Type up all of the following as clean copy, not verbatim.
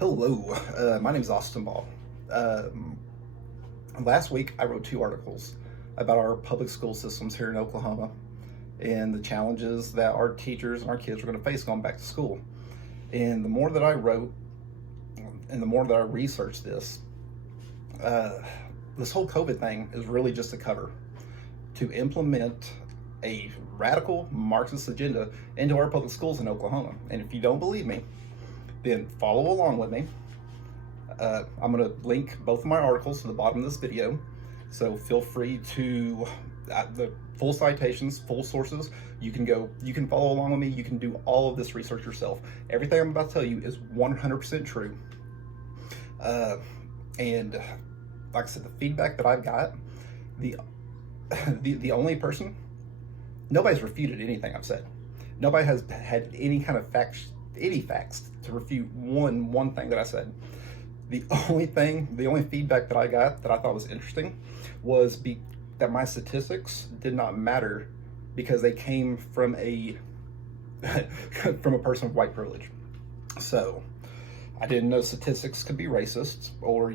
Hello, my name is Austin Ball. Last week I wrote 2 articles about our public school systems here in Oklahoma and the challenges that our teachers and our kids are going to face going back to school. And the more that I wrote and the more that I researched this whole COVID thing is really just a cover to implement a radical Marxist agenda into our public schools in Oklahoma. And if you don't believe me, then follow along with me. I'm going to link both of my articles to the bottom of this video, so feel free to the full citations, full sources. You can follow along with me. You can do all of this research yourself. Everything I'm about to tell you is 100% true. And like I said, the feedback that I've got, the only person, nobody's refuted anything I've said. Nobody has had any kind of facts to refute one thing that I said. The only feedback that I got that I thought was interesting was that my statistics did not matter because they came from a person with white privilege. So I didn't know statistics could be racist or,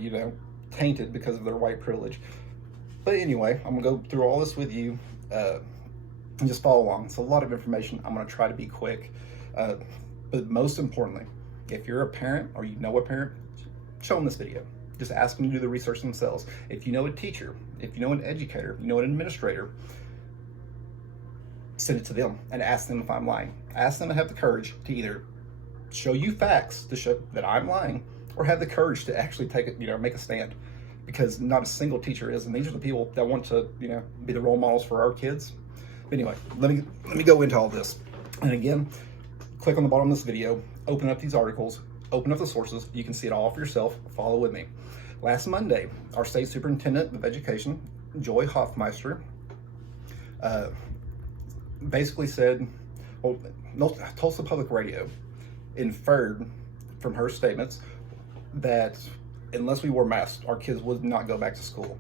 tainted because of their white privilege. But anyway, I'm gonna go through all this with you and just follow along. It's a lot of information. I'm gonna try to be quick. But most importantly, if you're a parent or you know a parent, show them this video. Just ask them to do the research themselves. If you know a teacher, if you know an educator, you know an administrator, send it to them and ask them if I'm lying. Ask them to have the courage to either show you facts to show that I'm lying or have the courage to actually take it, make a stand. Because not a single teacher is, and these are the people that want to, be the role models for our kids. But anyway, let me go into all this. And again, click on the bottom of this video, open up these articles, open up the sources. You can see it all for yourself. Follow with me. Last Monday, our state superintendent of education, Joy Hoffmeister, basically said, Tulsa Public Radio inferred from her statements that unless we wore masks, our kids would not go back to school.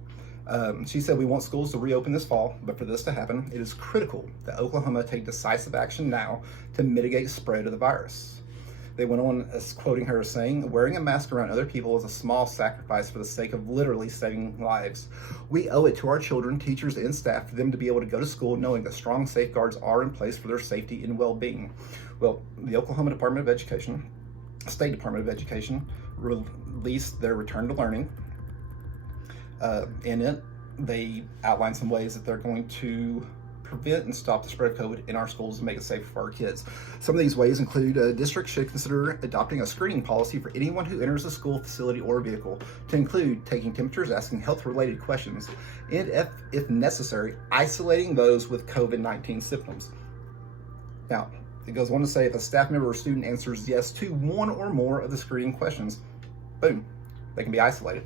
She said, we want schools to reopen this fall, but for this to happen, it is critical that Oklahoma take decisive action now to mitigate spread of the virus. They went on as quoting her as saying, wearing a mask around other people is a small sacrifice for the sake of literally saving lives. We owe it to our children, teachers, and staff for them to be able to go to school knowing that strong safeguards are in place for their safety and well-being. Well, the Oklahoma Department of Education, State Department of Education, released their return to learning. In it, they outline some ways that they're going to prevent and stop the spread of COVID in our schools and make it safer for our kids. Some of these ways include districts should consider adopting a screening policy for anyone who enters a school facility or vehicle, to include taking temperatures, asking health-related questions, and if necessary, isolating those with COVID-19 symptoms. Now, it goes on to say if a staff member or student answers yes to one or more of the screening questions, boom, they can be isolated.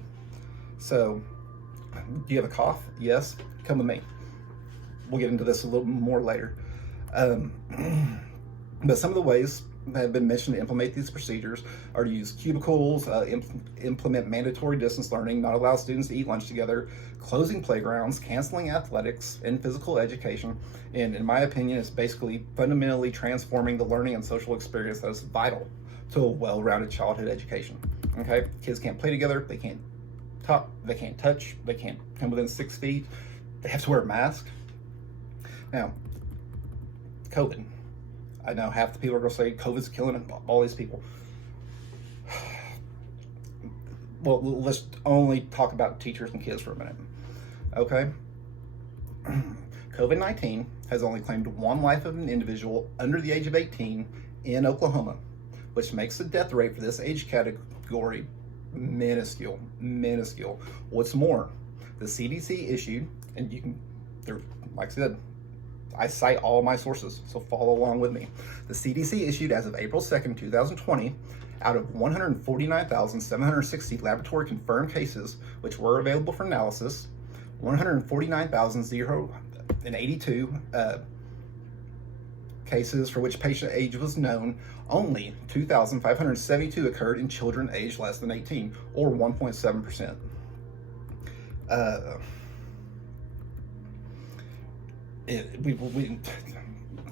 So, do you have a cough? Yes, come with me. We'll get into this a little more later. But some of the ways that have been mentioned to implement these procedures are to use cubicles, implement mandatory distance learning, not allow students to eat lunch together, closing playgrounds, canceling athletics and physical education, and in my opinion, it's basically fundamentally transforming the learning and social experience that is vital to a well-rounded childhood education. Okay, kids can't play together, they can't talk, they can't touch, they can't come within 6 feet, they have to wear a mask. Now, COVID. I know half the people are going to say COVID's killing all these people. Well, let's only talk about teachers and kids for a minute. Okay? COVID-19 has only claimed one life of an individual under the age of 18 in Oklahoma, which makes the death rate for this age category minuscule. What's more, the CDC issued, and you can, like I said, I cite all my sources, so follow along with me. The CDC issued as of April 2nd, 2020, out of 149,760 laboratory confirmed cases, which were available for analysis, 149,082 cases for which patient age was known, only 2,572 occurred in children aged less than 18, or 1.7%.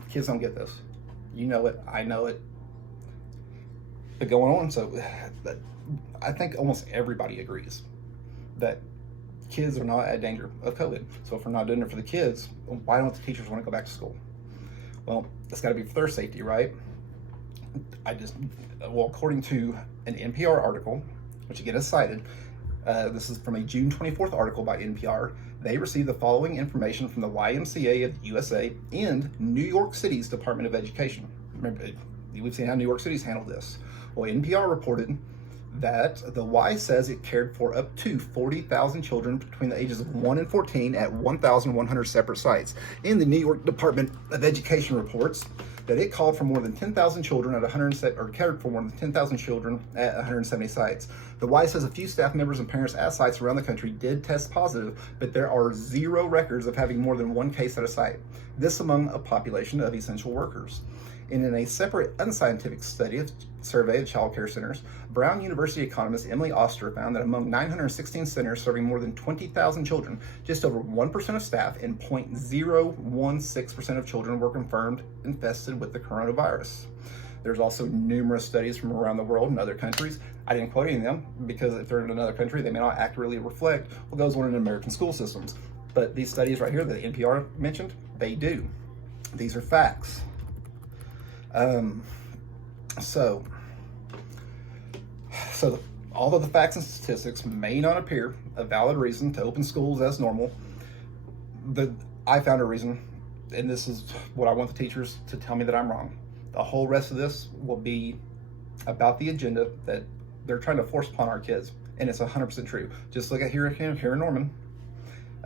Kids don't get this. You know it, I know it. But going on, so I think almost everybody agrees that kids are not at danger of COVID. So if we're not doing it for the kids, why don't the teachers want to go back to school? Well, it's got to be for their safety, right? According to an NPR article, which again is cited, this is from a June 24th article by NPR. They received the following information from the YMCA of the USA and New York City's Department of Education. Remember, we've seen how New York City's handled this. Well, NPR reported that the Y says it cared for up to 40,000 children between the ages of 1 and 14 at 1,100 separate sites. And the New York Department of Education reports that it called for more than 10,000 children at cared for more than 10,000 children at 170 sites. The Y says a few staff members and parents at sites around the country did test positive, but there are zero records of having more than one case at a site. This among a population of essential workers. And in a separate unscientific survey of child care centers, Brown University economist Emily Oster found that among 916 centers serving more than 20,000 children, just over 1% of staff and 0.016% of children were confirmed infested with the coronavirus. There's also numerous studies from around the world in other countries. I didn't quote any of them because if they're in another country, they may not accurately reflect what goes on in American school systems. But these studies right here that NPR mentioned, they do. These are facts. Although the facts and statistics may not appear a valid reason to open schools as normal, I found a reason, and this is what I want the teachers to tell me that I'm wrong. The whole rest of this will be about the agenda that they're trying to force upon our kids, and it's 100% true. Just look at here in Norman.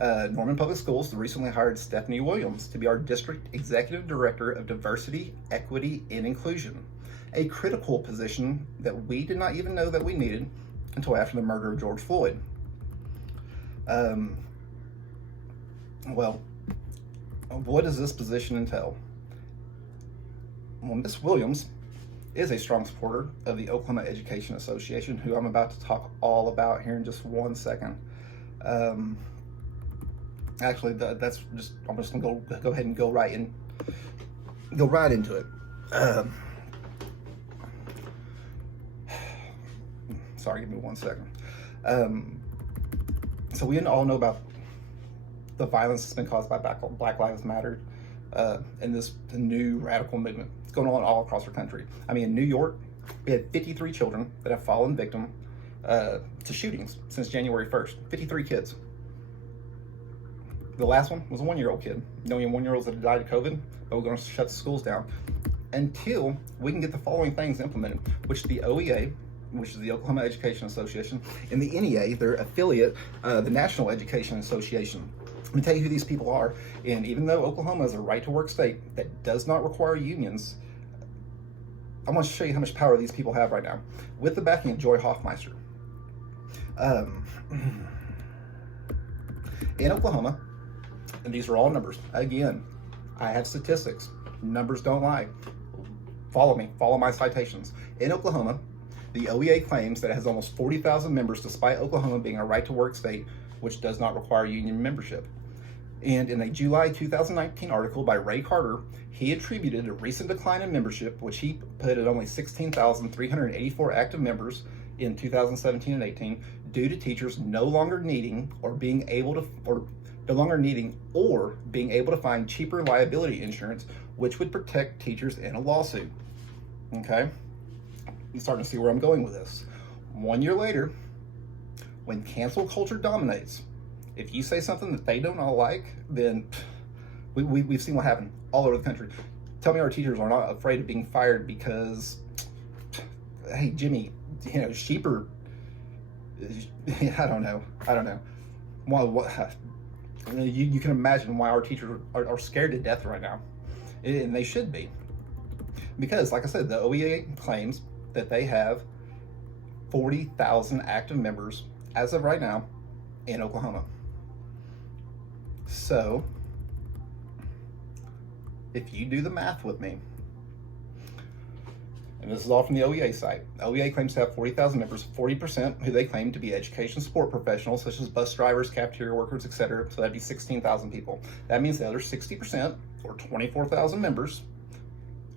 Norman Public Schools recently hired Stephanie Williams to be our District Executive Director of Diversity, Equity, and Inclusion, a critical position that we did not even know that we needed until after the murder of George Floyd. What does this position entail? Well, Ms. Williams is a strong supporter of the Oklahoma Education Association, who I'm about to talk all about here in just 1 second. Actually, I'm just gonna go ahead and go right into it. Sorry, give me 1 second. So we all know about the violence that's been caused by Black Lives Matter and the new radical movement. It's going on all across our country. I mean, in New York, we had 53 children that have fallen victim to shootings since January 1st. 53 kids. The last one was a 1-year-old kid. Knowing 1-year-olds that have died of COVID, but we're going to shut the schools down until we can get the following things implemented, which the OEA, which is the Oklahoma Education Association, and the NEA, their affiliate, the National Education Association. Let me tell you who these people are. And even though Oklahoma is a right-to-work state that does not require unions, I want to show you how much power these people have right now, with the backing of Joy Hoffmeister. In Oklahoma, and these are all numbers. Again, I have statistics. Numbers don't lie. Follow me. Follow my citations. In Oklahoma, the OEA claims that it has almost 40,000 members, despite Oklahoma being a right-to-work state, which does not require union membership. And in a July 2019 article by Ray Carter, he attributed a recent decline in membership, which he put at only 16,384 active members in 2017 and 18, due to teachers no longer needing or being able to find cheaper liability insurance, which would protect teachers in a lawsuit. Okay, I'm starting to see where I'm going with this. 1 year later, when cancel culture dominates, if you say something that they don't all like, then we've seen what happened all over the country. Tell me our teachers are not afraid of being fired because, hey, Jimmy, sheep are, I don't know. Well, you can imagine why our teachers are scared to death right now. And they should be. Because, like I said, the OEA claims that they have 40,000 active members as of right now in Oklahoma. So, if you do the math with me, and this is all from the OEA site. OEA claims to have 40,000 members, 40% who they claim to be education support professionals, such as bus drivers, cafeteria workers, etc. So that'd be 16,000 people. That means the other 60%, or 24,000 members,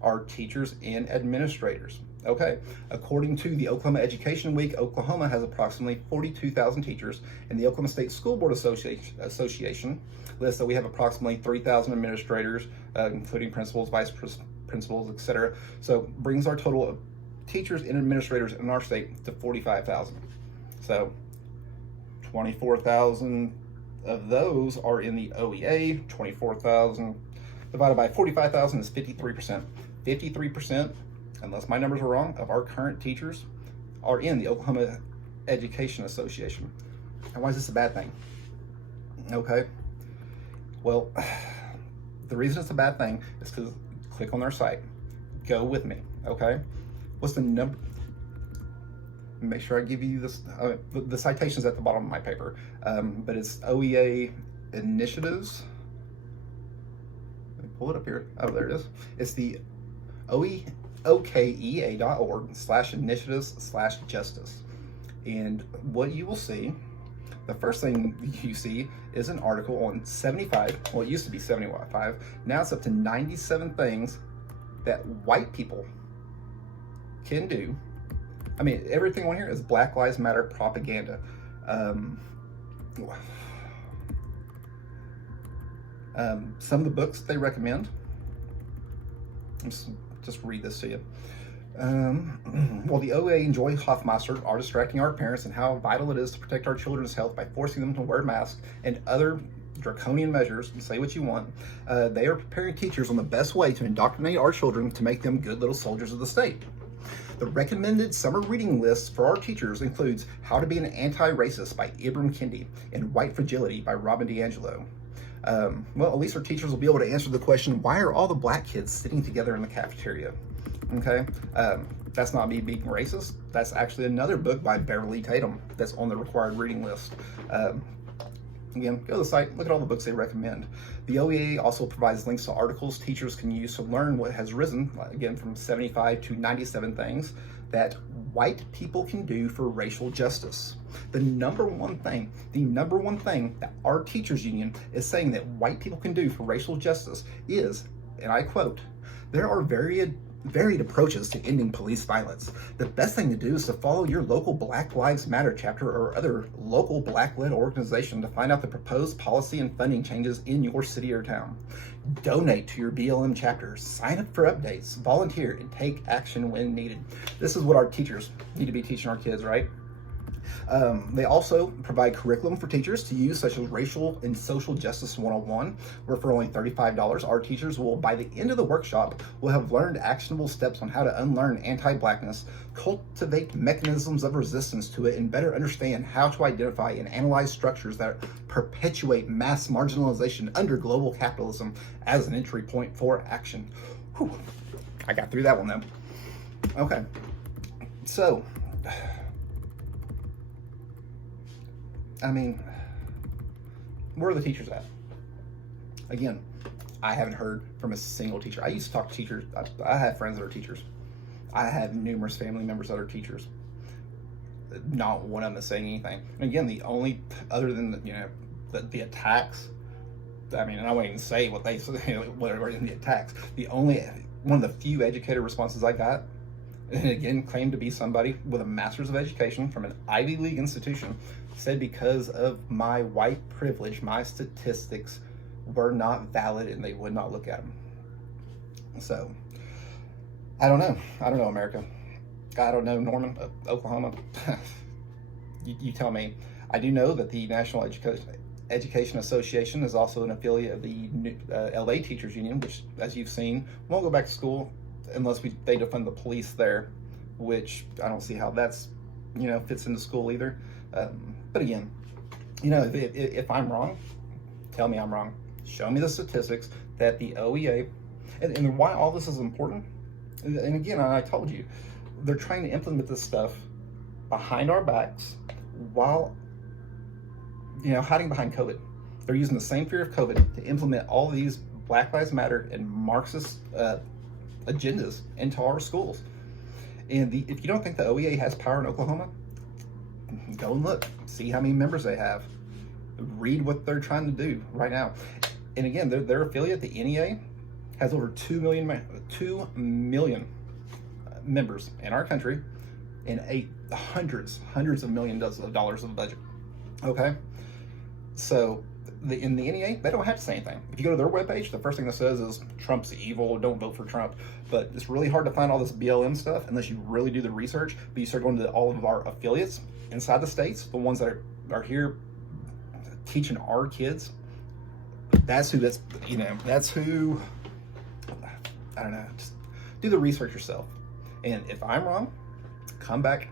are teachers and administrators. Okay, according to the Oklahoma Education Week, Oklahoma has approximately 42,000 teachers, and the Oklahoma State School Board Association lists that we have approximately 3,000 administrators, including principals, vice principals, etc. So brings our total of teachers and administrators in our state to 45,000. So 24,000 of those are in the OEA. 24,000 divided by 45,000 is 53%. 53%, unless my numbers are wrong, of our current teachers are in the Oklahoma Education Association. And why is this a bad thing? Okay, well, the reason it's a bad thing is because, click on their site, go with me, okay? What's the number? Make sure I give you this, the citation's at the bottom of my paper, but it's OEA initiatives. Let me pull it up here. Oh, there it is. It's the okea.org/initiatives/justice. And what you will see, the first thing you see is an article on 75, well, it used to be 75, now it's up to 97 things that white people can do. I mean, everything on here is Black Lives Matter propaganda. Some of the books they recommend, just read this to you. Well, the OEA and Joy Hoffmeister are distracting our parents and how vital it is to protect our children's health by forcing them to wear masks and other draconian measures, and say what you want. They are preparing teachers on the best way to indoctrinate our children to make them good little soldiers of the state. The recommended summer reading list for our teachers includes How to Be an Anti-Racist by Ibram Kendi and White Fragility by Robin DiAngelo. Well, at least our teachers will be able to answer the question, why are all the black kids sitting together in the cafeteria? Okay, that's not me being racist. That's actually another book by Beverly Tatum that's on the required reading list. Again, go to the site, look at all the books they recommend. The OEA also provides links to articles teachers can use to learn what has risen, again, from 75 to 97 things that white people can do for racial justice. The number one thing that our teachers union is saying that white people can do for racial justice is, and I quote, there are varied approaches to ending police violence. The best thing to do is to follow your local Black Lives Matter chapter or other local Black-led organization to find out the proposed policy and funding changes in your city or town. Donate to your BLM chapters, sign up for updates, volunteer, and take action when needed. This is what our teachers need to be teaching our kids, right? They also provide curriculum for teachers to use, such as Racial and Social Justice 101, where for only $35, our teachers will, by the end of the workshop, will have learned actionable steps on how to unlearn anti-blackness, cultivate mechanisms of resistance to it, and better understand how to identify and analyze structures that perpetuate mass marginalization under global capitalism as an entry point for action. Whew. I got through that one though. Okay, so I mean, where are the teachers at? Again, I haven't heard from a single teacher. I used to talk to teachers. I have friends that are teachers. I have numerous family members that are teachers. Not one of them is saying anything. And again, the only, other than the attacks, I mean, and I won't even say what they say, whatever in the attacks. The only, one of the few educator responses I got, and again, claimed to be somebody with a master's of education from an Ivy League institution, said because of my white privilege, my statistics were not valid and they would not look at them. So, I don't know, America. I don't know, Norman, Oklahoma. you tell me. I do know that the National Education Association is also an affiliate of the LA Teachers Union, which, as you've seen, won't go back to school unless they defund the police there, which I don't see how that's, fits into school either. But again, if I'm wrong, tell me I'm wrong. Show me the statistics that the OEA, and why all this is important. And again, I told you, they're trying to implement this stuff behind our backs while, hiding behind COVID. They're using the same fear of COVID to implement all these Black Lives Matter and Marxist agendas into our schools. And if you don't think the OEA has power in Oklahoma, go and look, see how many members they have, read what they're trying to do right now. And again, their affiliate, the NEA, has over 2 million members in our country and hundreds of millions of dollars of budget. Okay, so in the NEA, they don't have to say anything. If you go to their webpage, the first thing that says is Trump's evil, don't vote for Trump. But it's really hard to find all this BLM stuff unless you really do the research. But you start going to all of our affiliates inside the states, the ones that are here teaching our kids. That's who that's who, I don't know, just do the research yourself. And if I'm wrong, come back,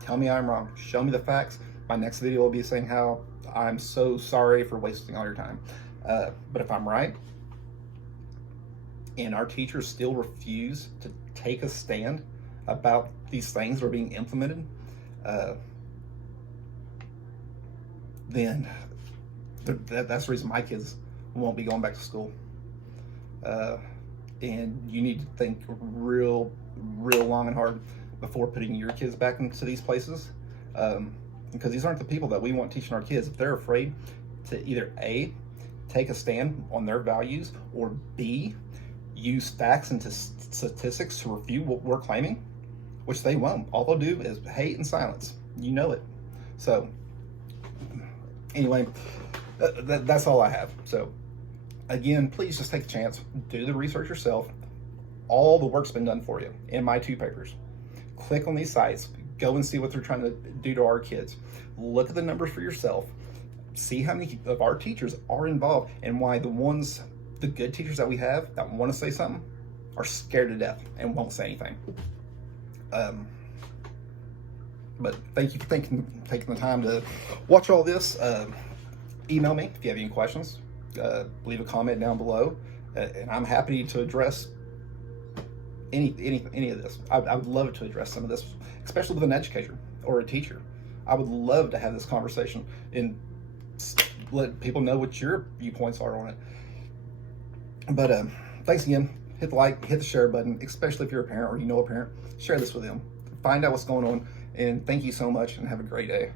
tell me I'm wrong, show me the facts. My next video will be saying how I'm so sorry for wasting all your time. But if I'm right, and our teachers still refuse to take a stand about these things that are being implemented, then that's the reason my kids won't be going back to school. And you need to think real long and hard before putting your kids back into these places. Because these aren't the people that we want teaching our kids. If they're afraid to either A, take a stand on their values, or B, use facts and statistics to refute what we're claiming, which they won't. All they'll do is hate and silence. You know it. So anyway, that's all I have. So again, please just take a chance, do the research yourself. All the work's been done for you in my 2 papers. Click on these sites, go and see what they're trying to do to our kids. Look at the numbers for yourself. See how many of our teachers are involved, and why the good teachers that we have that want to say something are scared to death and won't say anything. But thank you for taking the time to watch all this. Email me if you have any questions. Leave a comment down below, and I'm happy to address any of this. I would love to address some of this, especially with an educator or a teacher. I would love to have this conversation and let people know what your viewpoints are on it. But thanks again. Hit the like, hit the share button, especially if you're a parent or you know a parent. Share this with them. Find out what's going on, and thank you so much, and have a great day.